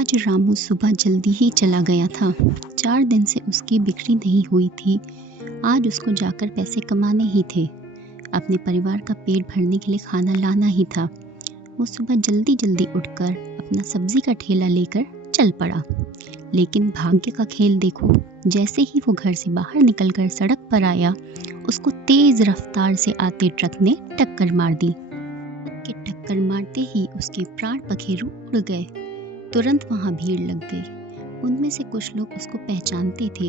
आज रामू सुबह जल्दी ही चला गया था। 4 दिन से उसकी बिक्री नहीं हुई थी। आज उसको जाकर पैसे कमाने ही थे। अपने परिवार का पेट भरने के लिए खाना लाना ही था। वो सुबह जल्दी जल्दी उठकर अपना सब्जी का ठेला लेकर चल पड़ा। लेकिन भाग्य का खेल देखो, जैसे ही वो घर से बाहर निकलकर सड़क पर आया, उसको तेज रफ्तार से आते ट्रक ने टक्कर मार दी। ट्रक के टक्कर मारते ही उसके प्राण पखेरु उड़ गए। तुरंत वहाँ भीड़ लग गई। उनमें से कुछ लोग उसको पहचानते थे।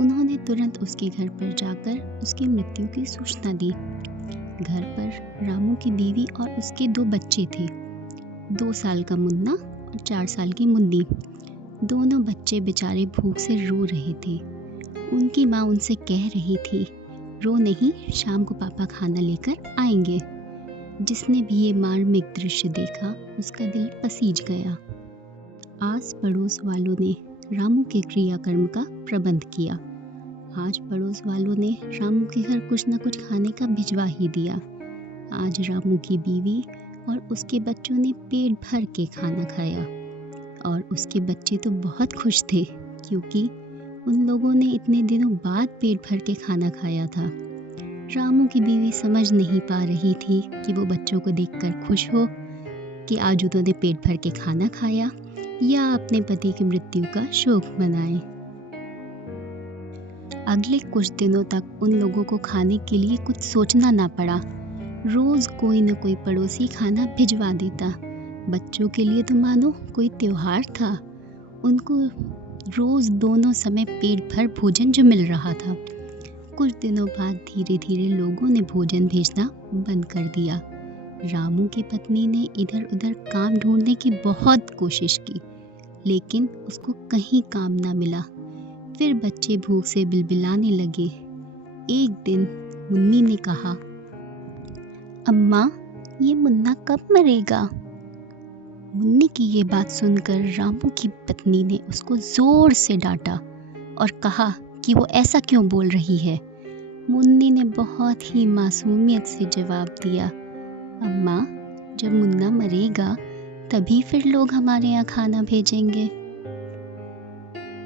उन्होंने तुरंत उसके घर पर जाकर उसकी मृत्यु की सूचना दी। घर पर रामू की बीवी और उसके 2 बच्चे थे, 2 साल का मुन्ना और 4 साल की मुन्नी। दोनों बच्चे बेचारे भूख से रो रहे थे। उनकी माँ उनसे कह रही थी, रो नहीं, शाम को पापा खाना लेकर आएंगे। जिसने भी ये मार्मिक दृश्य देखा, उसका दिल पसीज गया। आस पड़ोस वालों ने रामू के क्रियाकर्म का प्रबंध किया। आज पड़ोस वालों ने रामू के घर कुछ न कुछ खाने का भिजवा ही दिया। आज रामू की बीवी और उसके बच्चों ने पेट भर के खाना खाया और उसके बच्चे तो बहुत खुश थे, क्योंकि उन लोगों ने इतने दिनों बाद पेट भर के खाना खाया था। रामू की बीवी समझ नहीं पा रही थी कि वो बच्चों को देखकर खुश हो कि आज उन्होंने पेट भर के खाना खाया, या अपने पति की मृत्यु का शोक मनाए। अगले कुछ दिनों तक उन लोगों को खाने के लिए कुछ सोचना ना पड़ा। रोज कोई न कोई पड़ोसी खाना भिजवा देता। बच्चों के लिए तो मानो कोई त्योहार था। उनको रोज दोनों समय पेट भर भोजन जो मिल रहा था। कुछ दिनों बाद धीरे धीरे लोगों ने भोजन भेजना बंद कर दिया। रामू की पत्नी ने इधर उधर काम ढूंढने की बहुत कोशिश की, लेकिन उसको कहीं काम ना मिला। फिर बच्चे भूख से बिलबिलाने लगे। एक दिन मुन्नी ने कहा, अम्मा, ये मुन्ना कब मरेगा? मुन्नी की ये बात सुनकर रामू की पत्नी ने उसको जोर से डांटा और कहा कि वो ऐसा क्यों बोल रही है। मुन्नी ने बहुत ही मासूमियत से जवाब दिया, अम्मा, जब मुन्ना मरेगा तभी फिर लोग हमारे यहाँ खाना भेजेंगे।